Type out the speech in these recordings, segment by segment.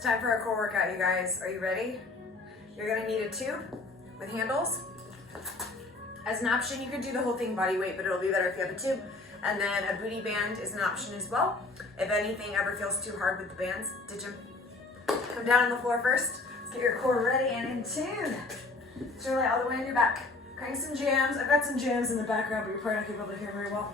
It's time for our core workout, you guys. Are you ready? You're gonna need a tube with handles. As an option, you can do the whole thing body weight, but it'll be better if you have a tube. And then a booty band is an option as well. If anything ever feels too hard with the bands, ditch them. Come down on the floor first. Let's get your core ready and in tune. Surely all the way on your back. Crank some jams. I've got some jams in the background, but you're probably not gonna be able to hear very well.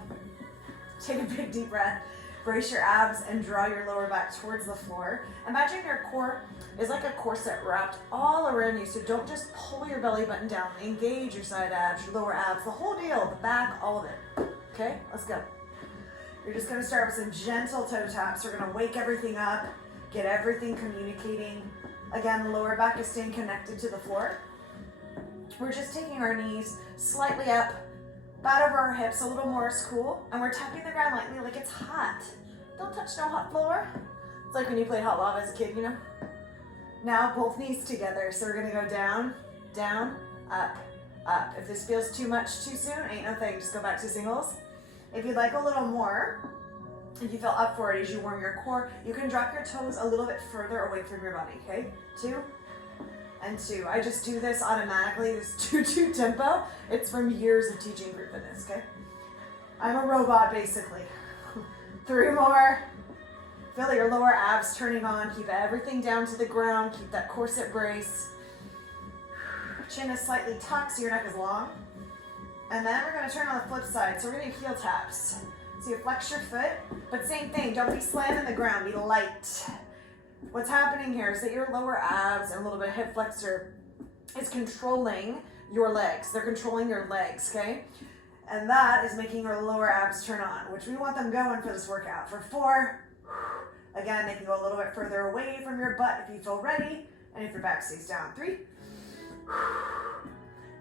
Take a big deep breath. Brace your abs and draw your lower back towards the floor. Imagine your core is like a corset wrapped all around you, so don't just pull your belly button down. Engage your side abs, your lower abs, the whole deal, the back, all of it. Okay, let's go. You're just gonna start with some gentle toe taps. We're gonna wake everything up, get everything communicating. Again, the lower back is staying connected to the floor. We're just taking our knees slightly up, about over our hips, a little more is cool, and we're tapping the ground lightly like it's hot. Don't touch no hot floor. It's like when you played hot lava as a kid, you know? Now both knees together, so we're gonna go down, down, up, up. If this feels too much too soon, ain't no thing, just go back to singles. If you'd like a little more, if you feel up for it as you warm your core, you can drop your toes a little bit further away from your body, okay? 2 and 2. I just do this automatically, this 2-2 tempo. It's from years of teaching group fitness, okay? I'm a robot, basically. 3 more. Feel your lower abs turning on. Keep everything down to the ground. Keep that corset brace. Chin is slightly tucked so your neck is long. And then we're gonna turn on the flip side. So we're gonna do heel taps. So you flex your foot, but same thing, don't be slamming the ground, be light. What's happening here is that your lower abs and a little bit of hip flexor is controlling your legs. They're controlling your legs, okay? And that is making your lower abs turn on, which we want them going for this workout. For 4, again, they can go a little bit further away from your butt if you feel ready, and if your back stays down. 3,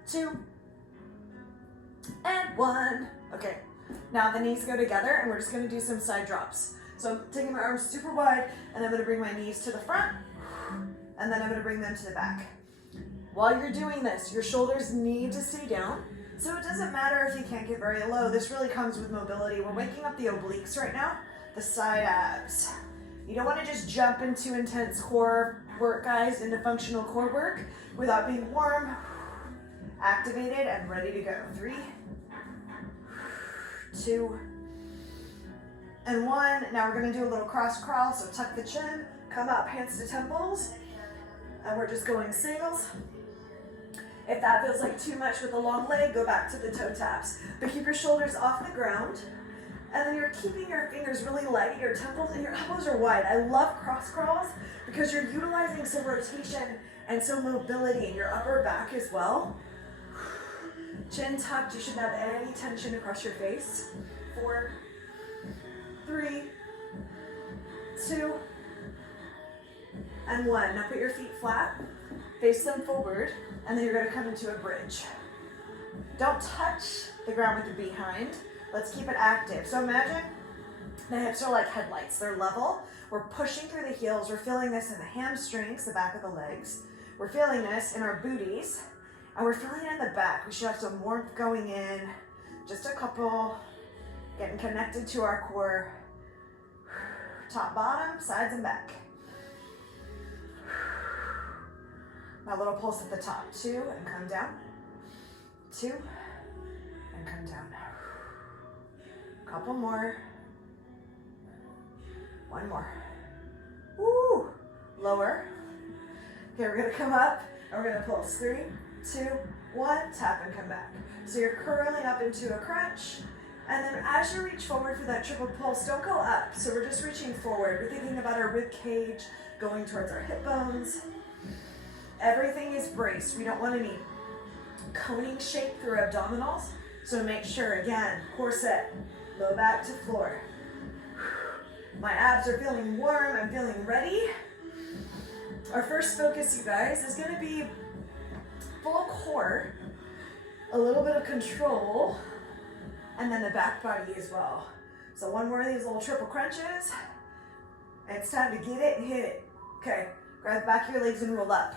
2, and 1. Okay, now the knees go together, and we're just gonna do some side drops. So I'm taking my arms super wide, and I'm gonna bring my knees to the front, and then I'm gonna bring them to the back. While you're doing this, your shoulders need to stay down, so it doesn't matter if you can't get very low. This really comes with mobility. We're waking up the obliques right now, the side abs. You don't wanna just jump into intense core work, guys, into functional core work without being warm, activated, and ready to go. 3, 2, and 1. Now we're gonna do a little cross crawl, so tuck the chin, come up, hands to temples, and we're just going singles. If that feels like too much with a long leg, go back to the toe taps. But keep your shoulders off the ground, and then you're keeping your fingers really light, your temples and your elbows are wide. I love cross crawls because you're utilizing some rotation and some mobility in your upper back as well. Chin tucked, you shouldn't have any tension across your face. 4, 3, 2, and 1. Now put your feet flat, face them forward, and then you're gonna come into a bridge. Don't touch the ground with your behind. Let's keep it active. So imagine the hips are like headlights. They're level. We're pushing through the heels. We're feeling this in the hamstrings, the back of the legs. We're feeling this in our booties, and we're feeling it in the back. We should have some warmth going in. Just a couple. Getting connected to our core. Top, bottom, sides, and back. Now a little pulse at the top. 2, and come down. 2, and come down. Couple more. 1 more. Woo! Lower. Okay, we're gonna come up, and we're gonna pulse. 3, 2, 1, tap and come back. So you're curling up into a crunch. And then as you reach forward for that triple pulse, don't go up. So we're just reaching forward. We're thinking about our rib cage going towards our hip bones. Everything is braced. We don't want any coning shape through abdominals. So make sure, again, corset, low back to floor. My abs are feeling warm. I'm feeling ready. Our first focus, you guys, is gonna be full core, a little bit of control, and then the back body as well. So 1 more of these little triple crunches. It's time to get it and hit it. Okay, grab the back of your legs and roll up.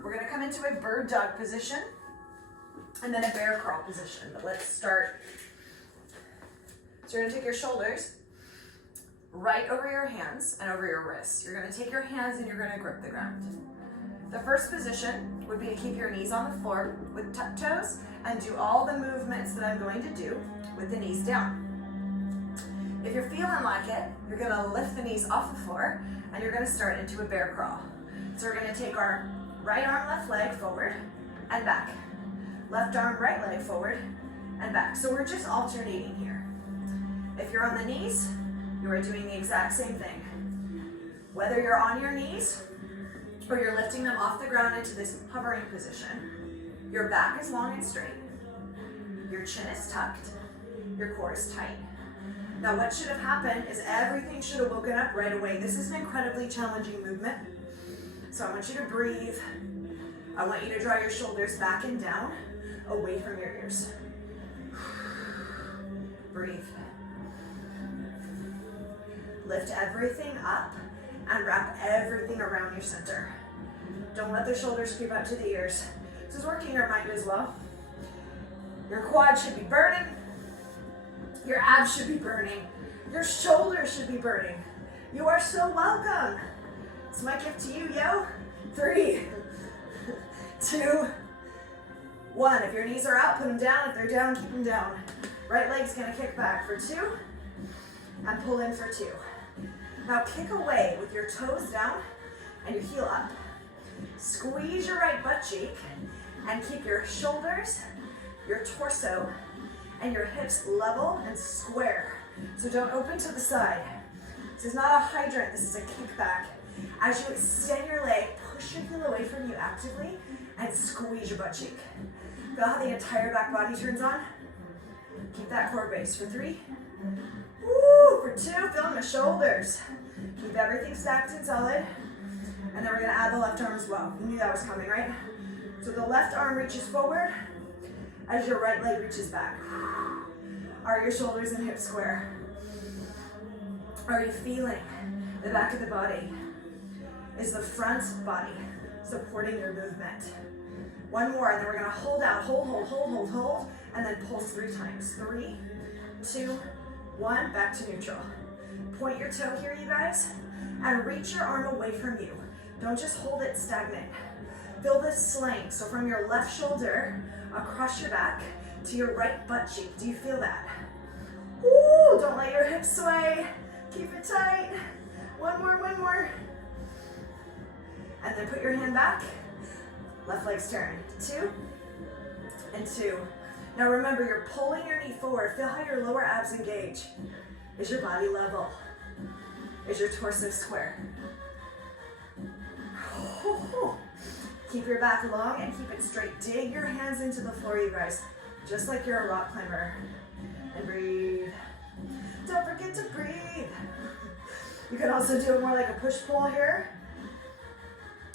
We're gonna come into a bird dog position and then a bear crawl position. But let's start. So you're gonna take your shoulders right over your hands and over your wrists. You're gonna take your hands and you're gonna grip the ground. The first position would be to keep your knees on the floor with tuck toes and do all the movements that I'm going to do with the knees down. If you're feeling like it, you're gonna lift the knees off the floor and you're gonna start into a bear crawl. So we're gonna take our right arm, left leg forward and back. Left arm, right leg forward and back. So we're just alternating here. If you're on the knees, you are doing the exact same thing. Whether you're on your knees or you're lifting them off the ground into this hovering position, your back is long and straight, your chin is tucked, your core is tight. Now what should have happened is everything should have woken up right away. This is an incredibly challenging movement. So I want you to breathe. I want you to draw your shoulders back and down, away from your ears. Breathe. Lift everything up and wrap everything around your center. Don't let the shoulders creep up to the ears. This is working your mind as well. Your quads should be burning. Your abs should be burning. Your shoulders should be burning. You are so welcome. It's my gift to you, yo. 3, 2, 1. If your knees are up, put them down. If they're down, keep them down. Right leg's gonna kick back for 2 and pull in for 2. Now kick away with your toes down and your heel up. Squeeze your right butt cheek and keep your shoulders, your torso, and your hips level and square. So don't open to the side. This is not a hydrant, this is a kickback. As you extend your leg, push your heel away from you actively and squeeze your butt cheek. Feel how the entire back body turns on? Keep that core base for 3. Woo, for 2, feeling the shoulders. Keep everything stacked and solid. And then we're gonna add the left arm as well. You knew that was coming, right? So the left arm reaches forward as your right leg reaches back. Are your shoulders and hips square? Are you feeling the back of the body? Is the front body supporting your movement? One more, and then we're gonna hold out, hold, and then pulse 3 times. 3, 2, 1, back to neutral. Point your toe here, you guys, and reach your arm away from you. Don't just hold it stagnant. Feel this sling. So from your left shoulder across your back to your right butt cheek. Do you feel that? Ooh, don't let your hips sway. Keep it tight. One more. And then put your hand back. Left leg's turn. 2 and 2. Now remember, you're pulling your knee forward. Feel how your lower abs engage. Is your body level? Is your torso square? Keep your back long and keep it straight. Dig your hands into the floor, you guys, just like you're a rock climber. And breathe. Don't forget to breathe. You can also do it more like a push-pull here.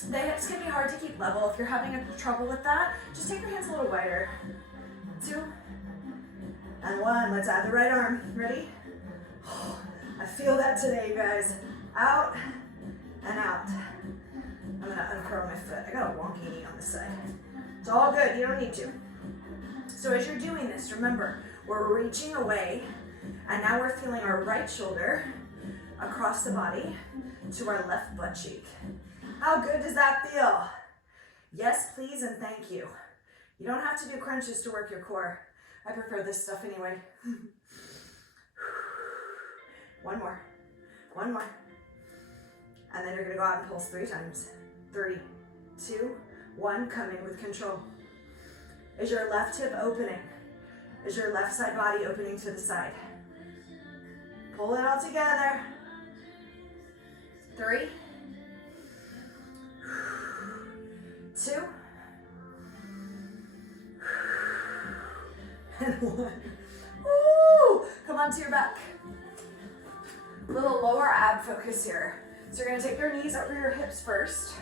The hips can be hard to keep level. If you're having trouble with that, just take your hands a little wider. 2 and 1. Let's add the right arm. Ready? I feel that today, you guys. Out and out. I'm gonna uncurl my foot. I got a wonky knee on this side. It's all good, you don't need to. So as you're doing this, remember, we're reaching away, and now we're feeling our right shoulder across the body to our left butt cheek. How good does that feel? Yes, please, and thank you. You don't have to do crunches to work your core. I prefer this stuff anyway. One more. And then you're gonna go out and pulse 3 times. 3, 2, 1, come in with control. Is your left hip opening? Is your left side body opening to the side? Pull it all together. 3, 2, and 1. Woo! Come onto your back. Little lower ab focus here. So you're gonna take your knees over your hips first,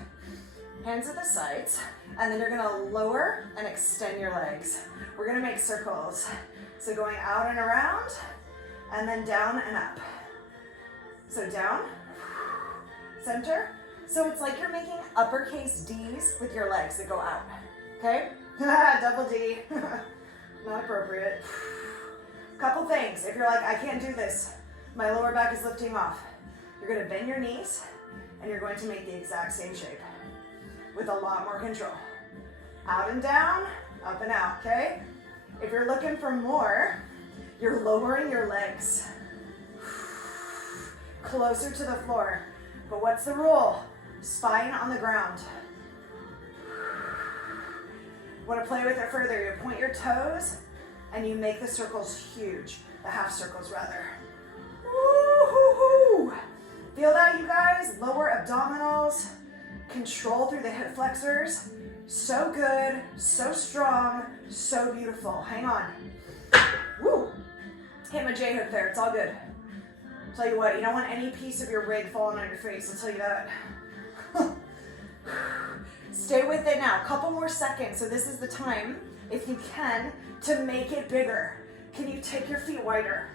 hands at the sides, and then you're gonna lower and extend your legs. We're gonna make circles. So going out and around, and then down and up. So down, center. So it's like you're making uppercase D's with your legs that go out, okay? Double D, not appropriate. Couple things, if you're like, I can't do this, My lower back is lifting off. You're gonna bend your knees and you're going to make the exact same shape with a lot more control. Out and down, up and out, okay? If you're looking for more, you're lowering your legs closer to the floor. But what's the rule? Spine on the ground. Want to play with it further? You point your toes and you make the circles huge, the half circles rather. Woo-hoo-hoo. Feel that, you guys? Lower abdominals, control through the hip flexors. So good, so strong, so beautiful. Hang on. Woo! Hit my J hook there, it's all good. Tell you what, you don't want any piece of your rig falling on your face, I'll tell you that. Stay with it now, a couple more seconds. So this is the time, if you can, to make it bigger. Can you take your feet wider?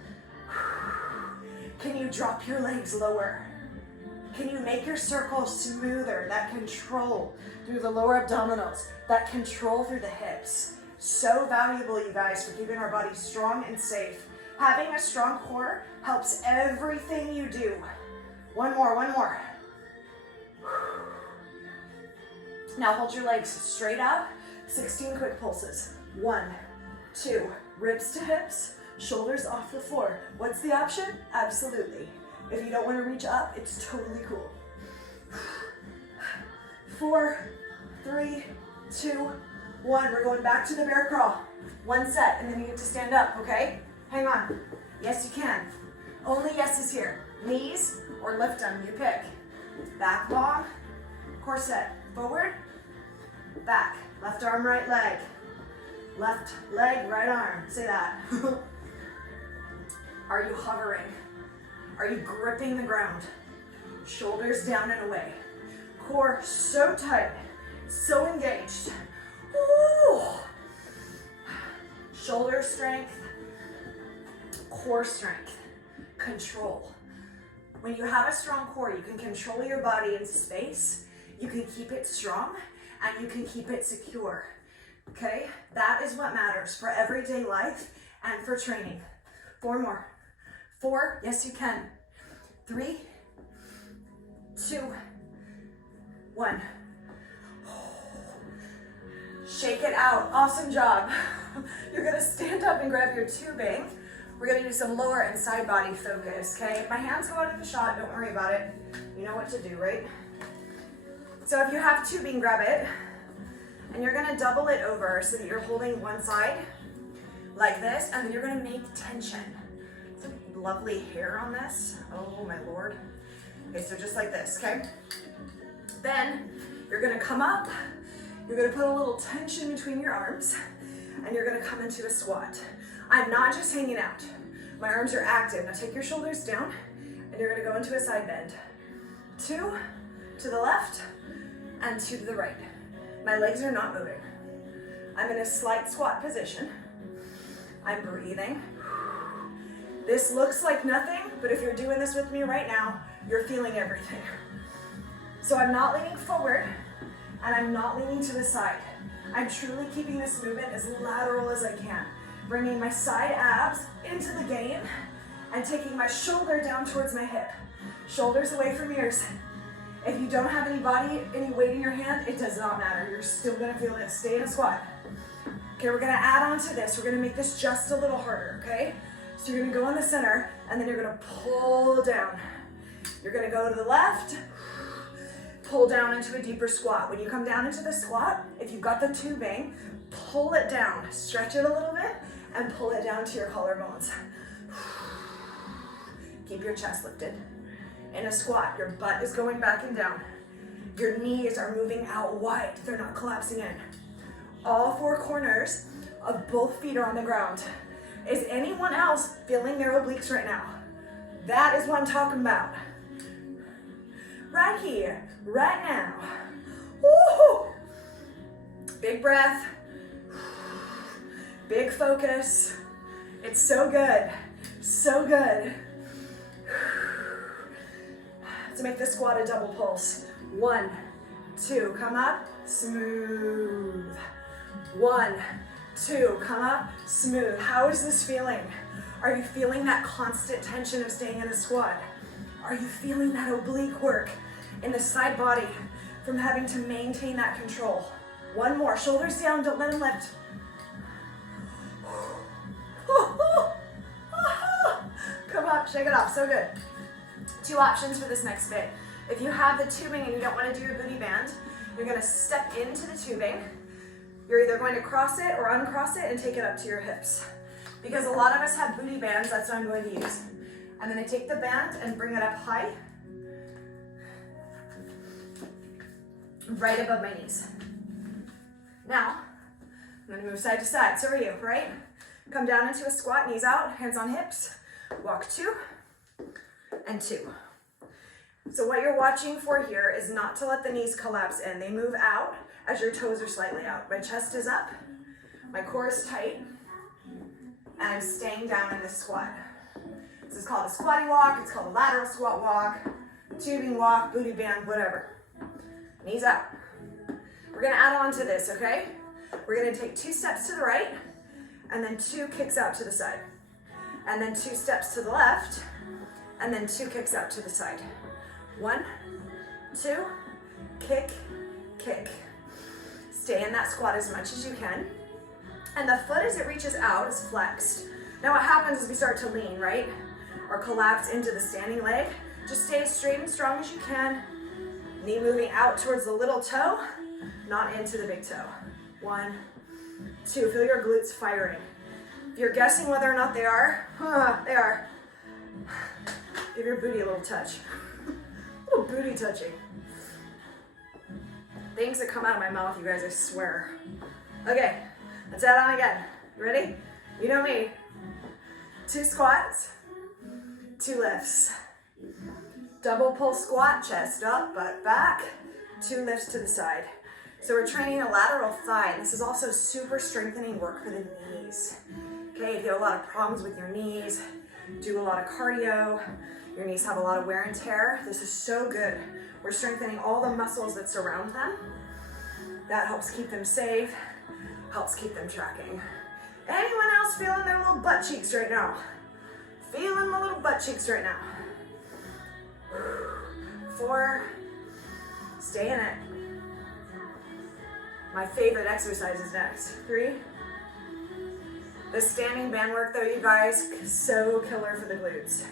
Can you drop your legs lower? Can you make your circles smoother? That control through the lower abdominals, that control through the hips. So valuable, you guys, for keeping our bodies strong and safe. Having a strong core helps everything you do. One more, one more. Now hold your legs straight up, 16 quick pulses. 1, 2, ribs to hips, shoulders off the floor. What's the option? Absolutely. If you don't want to reach up, it's totally cool. 4, 3, 2, 1. We're going back to the bear crawl. One set, and then you get to stand up, okay? Hang on. Yes, you can. Only yeses here. Knees or lift them, you pick. Back long, core set. Forward, back. Left arm, right leg. Left leg, right arm. Say that. Are you hovering? Are you gripping the ground? Shoulders down and away. Core so tight, so engaged. Ooh. Shoulder strength, core strength, control. When you have a strong core, you can control your body in space, you can keep it strong, and you can keep it secure. Okay? That is what matters for everyday life and for training. 4 more. 4, yes you can. 3, 2, 1. Shake it out. Awesome job. You're gonna stand up and grab your tubing. We're gonna do some lower and side body focus, okay? My hands go out of the shot, don't worry about it. You know what to do, right? So if you have tubing, grab it. And you're gonna double it over so that you're holding one side like this, and then you're gonna make tension. Some lovely hair on this. Oh my Lord. Okay, so just like this, okay? Then you're gonna come up, you're gonna put a little tension between your arms, and you're gonna come into a squat. I'm not just hanging out. My arms are active. Now take your shoulders down, and you're gonna go into a side bend. 2 to the left, and 2 to the right. My legs are not moving. I'm in a slight squat position. I'm breathing. This looks like nothing, but if you're doing this with me right now, you're feeling everything. So I'm not leaning forward, and I'm not leaning to the side. I'm truly keeping this movement as lateral as I can, bringing my side abs into the game and taking my shoulder down towards my hip. Shoulders away from ears. If you don't have any weight in your hand, it does not matter. You're still gonna feel it. Stay in a squat. Okay, we're gonna add on to this. We're gonna make this just a little harder, okay? So you're gonna go in the center, and then you're gonna pull down. You're gonna go to the left, pull down into a deeper squat. When you come down into the squat, if you've got the tubing, pull it down. Stretch it a little bit, and pull it down to your collarbones. Keep your chest lifted. In a squat, your butt is going back and down. Your knees are moving out wide. They're not collapsing in. All 4 corners of both feet are on the ground. Is anyone else feeling their obliques right now? That is what I'm talking about. Right here, right now. Woo! Big breath. Big focus. It's so good. So good. To make this squat a double pulse. 1, 2, come up, smooth. 1, 2, come up, smooth. How is this feeling? Are you feeling that constant tension of staying in a squat? Are you feeling that oblique work in the side body from having to maintain that control? One more, shoulders down, don't let them lift. Come up, shake it off, so good. 2 options for this next bit. If you have the tubing and you don't want to do your booty band, you're gonna step into the tubing. You're either going to cross it or uncross it and take it up to your hips. Because a lot of us have booty bands, that's what I'm going to use. I'm gonna take the band and bring it up high, right above my knees. Now, I'm gonna move side to side. So are you, right? Come down into a squat, knees out, hands on hips. Walk 2 and 2. So what you're watching for here is not to let the knees collapse in. They move out as your toes are slightly out. My chest is up, my core is tight, and I'm staying down in this squat. This is called a squatty walk, it's called a lateral squat walk, tubing walk, booty band, whatever. Knees out. We're gonna add on to this, okay? We're gonna take 2 steps to the right, and then 2 kicks out to the side. And then 2 steps to the left, and then 2 kicks out to the side. 1, 2, kick, kick. Stay in that squat as much as you can. And the foot, as it reaches out, is flexed. Now what happens is we start to lean, right? Or collapse into the standing leg. Just stay as straight and strong as you can. Knee moving out towards the little toe, not into the big toe. 1, 2, feel your glutes firing. If you're guessing whether or not they are, they are. Give your booty a little touch. A little booty touching. Things that come out of my mouth, you guys, I swear. Okay, let's add on again. You ready? You know me. 2 squats, 2 lifts. Double pull squat, chest up, butt back, 2 lifts to the side. So we're training a lateral thigh. This is also super strengthening work for the knees. Okay, if you have a lot of problems with your knees, do a lot of cardio, your knees have a lot of wear and tear, this is so good. We're strengthening all the muscles that surround them. That helps keep them safe, helps keep them tracking. Anyone else feeling their little butt cheeks right now? Feeling the little butt cheeks right now. 4, stay in it. My favorite exercise is next. 3. The standing band work though, you guys, so killer for the glutes.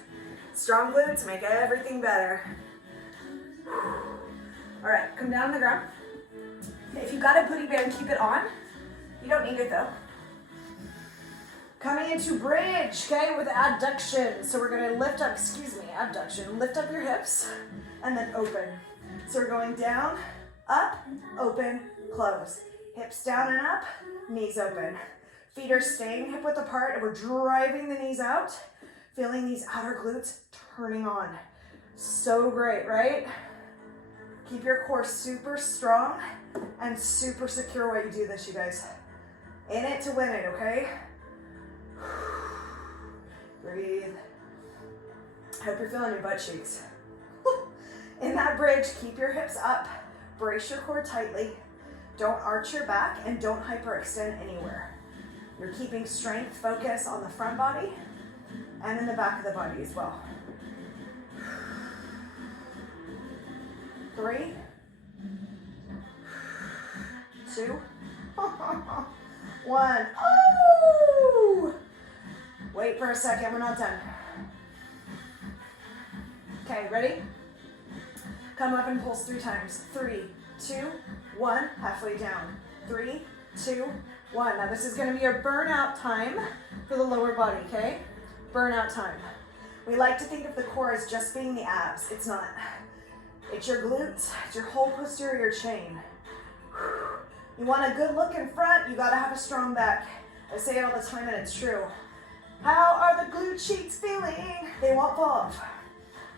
Strong glutes make everything better. All right, come down on the ground. If you've got a booty band, keep it on. You don't need it though. Coming into bridge, okay, with abduction. So we're gonna lift up, abduction. Lift up your hips and then open. So we're going down, up, open, close. Hips down and up, knees open. Feet are staying hip width apart and we're driving the knees out, feeling these outer glutes turning on. So great, right? Keep your core super strong and super secure while you do this, you guys. In it to win it, okay? Breathe. Hope you're feeling your butt cheeks. In that bridge, keep your hips up, brace your core tightly, don't arch your back, and don't hyperextend anywhere. You're keeping strength, focus on the front body and in the back of the body as well. 3, 2, 1. Oh! Wait for a second, we're not done. Okay, ready? Come up and pulse 3 times. 3, 2, 1, halfway down. 3, 2, 1. Now this is going to be your burnout time for the lower body, okay? Burnout time. We like to think of the core as just being the abs. It's not. It's your glutes, it's your whole posterior chain. You want a good look in front, you gotta have a strong back. I say it all the time and it's true. How are the glute cheeks feeling? They won't fall off.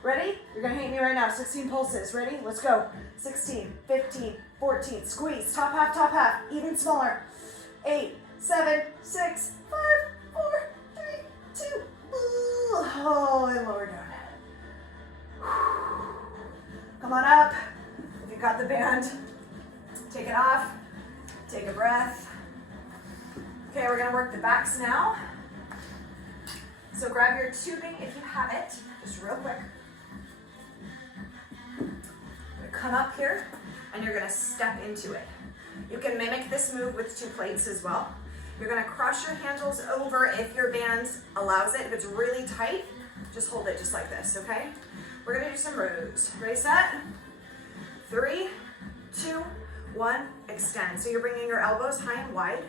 Ready? You're gonna hate me right now. 16 pulses. Ready? Let's go. 16, 15, 14. Squeeze. Top half, even smaller. 8, 7, 6, 5, 4, 3, 2. Oh, and lower down. Come on up. If you've got the band, take it off. Take a breath. Okay, we're gonna work the backs now. So grab your tubing if you have it, just real quick. Come up here and you're gonna step into it. You can mimic this move with 2 plates as well. You're gonna cross your handles over if your band allows it. If it's really tight, just hold it just like this, okay? We're gonna do some rows. Ready, set? 3, 2, 1, extend. So you're bringing your elbows high and wide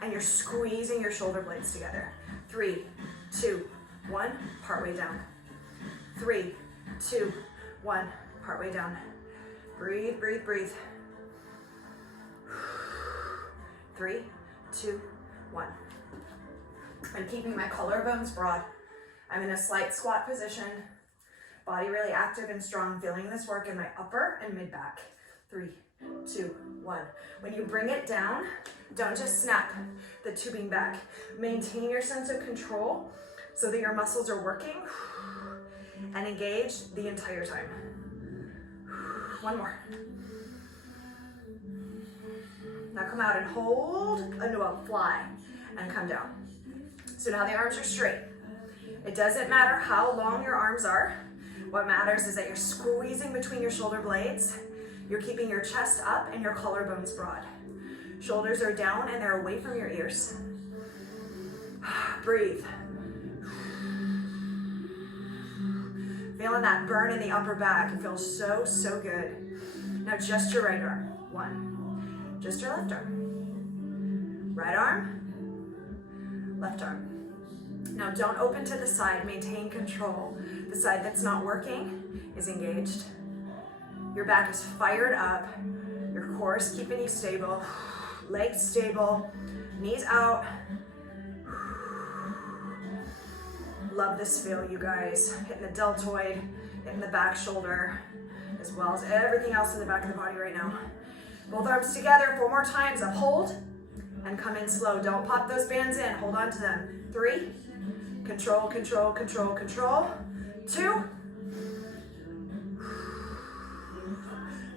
and you're squeezing your shoulder blades together. 3, 2, 1, partway down. 3, 2, 1, partway down. Breathe, breathe, breathe. 3, 2, 1. I'm keeping my collarbones broad. I'm in a slight squat position. Body really active and strong. Feeling this work in my upper and mid back. 3, 2, 1. When you bring it down, don't just snap the tubing back. Maintain your sense of control so that your muscles are working and engaged the entire time. 1 more. Now come out and hold, and well, fly, and come down. So now the arms are straight. It doesn't matter how long your arms are. What matters is that you're squeezing between your shoulder blades. You're keeping your chest up and your collarbones broad. Shoulders are down and they're away from your ears. Breathe. Feeling that burn in the upper back. It feels so, so good. Now just your right arm. 1. Just your left arm. Right arm. Left arm. Now don't open to the side. Maintain control. The side that's not working is engaged. Your back is fired up. Your core is keeping you stable. Legs stable. Knees out. Love this feel, you guys. Hitting the deltoid, hitting the back shoulder, as well as everything else in the back of the body right now. Both arms together, 4 more times. Up, hold, and come in slow. Don't pop those bands in. Hold on to them. 3, control, control, control, control. 2,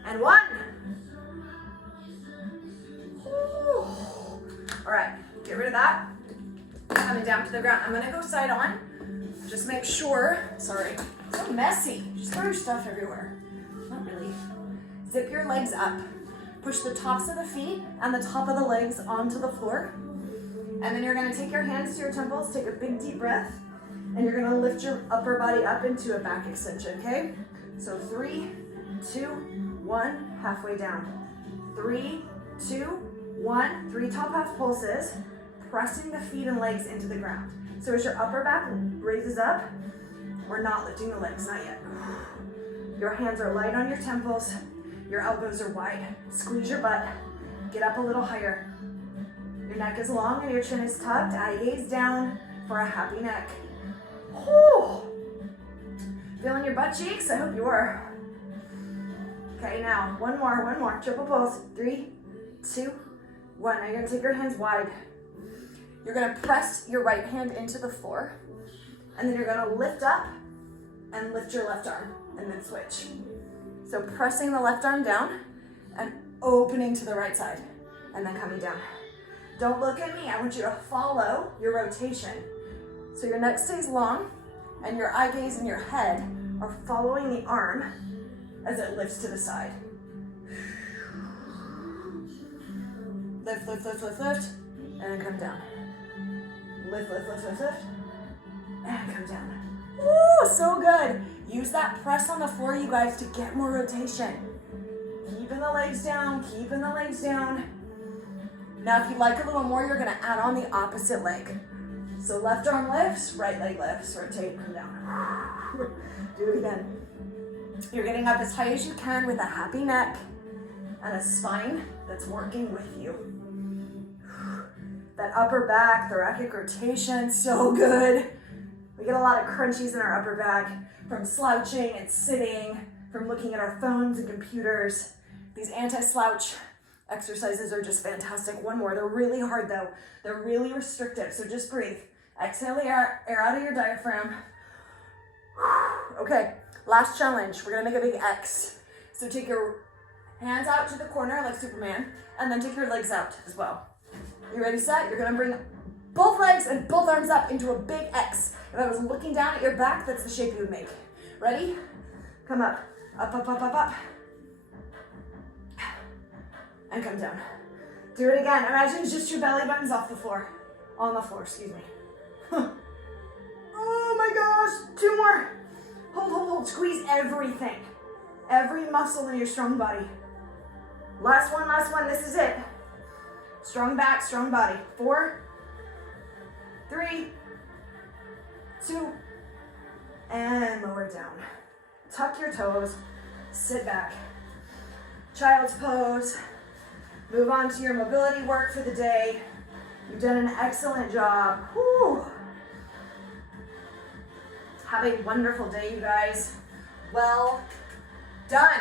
and 1. Ooh. All right, get rid of that. Coming down to the ground. I'm gonna go side on. Just make sure, sorry, so messy. Just throw your stuff everywhere. Not really. Zip your legs up. Push the tops of the feet and the top of the legs onto the floor. And then you're gonna take your hands to your temples, take a big deep breath, and you're gonna lift your upper body up into a back extension, okay? So 3, 2, 1, halfway down. 3, 2, 1, 3 top half pulses, pressing the feet and legs into the ground. So as your upper back raises up, we're not lifting the legs, not yet. Your hands are light on your temples, your elbows are wide. Squeeze your butt, get up a little higher. Your neck is long and your chin is tucked. Eye gaze down for a happy neck. Whew. Feeling your butt cheeks? I hope you were. Okay, now one more. Triple pulse. 3, 2, 1. Now you're gonna take your hands wide. You're gonna press your right hand into the floor, and then you're gonna lift up and lift your left arm, and then switch. So pressing the left arm down and opening to the right side, and then coming down. Don't look at me, I want you to follow your rotation. So your neck stays long, and your eye gaze and your head are following the arm as it lifts to the side. Lift, lift, lift, lift, lift, and then come down. Lift, lift, lift, lift, lift, and come down. Ooh, so good. Use that press on the floor, you guys, to get more rotation. Keeping the legs down, keeping the legs down. Now, if you like a little more, you're gonna add on the opposite leg. So left arm lifts, right leg lifts, rotate, come down. Do it again. You're getting up as high as you can with a happy neck and a spine that's working with you. That upper back, thoracic rotation, so good. We get a lot of crunchies in our upper back from slouching and sitting, from looking at our phones and computers. These anti-slouch exercises are just fantastic. One more, they're really hard though. They're really restrictive, so just breathe. Exhale the air out of your diaphragm. Okay, last challenge. We're gonna make a big X. So take your hands out to the corner like Superman, and then take your legs out as well. You ready, set? You're gonna bring both legs and both arms up into a big X. If I was looking down at your back, that's the shape you would make. Ready? Come up, up, up, up, up, up. And come down. Do it again. Imagine it's just your belly buttons off the floor. On the floor, excuse me. Oh my gosh, 2 more. Hold, hold, hold, squeeze everything. Every muscle in your strong body. Last one, this is it. Strong back, strong body. 4, 3, 2, and lower down. Tuck your toes, sit back. Child's pose. Move on to your mobility work for the day. You've done an excellent job. Whew. Have a wonderful day, you guys. Well done.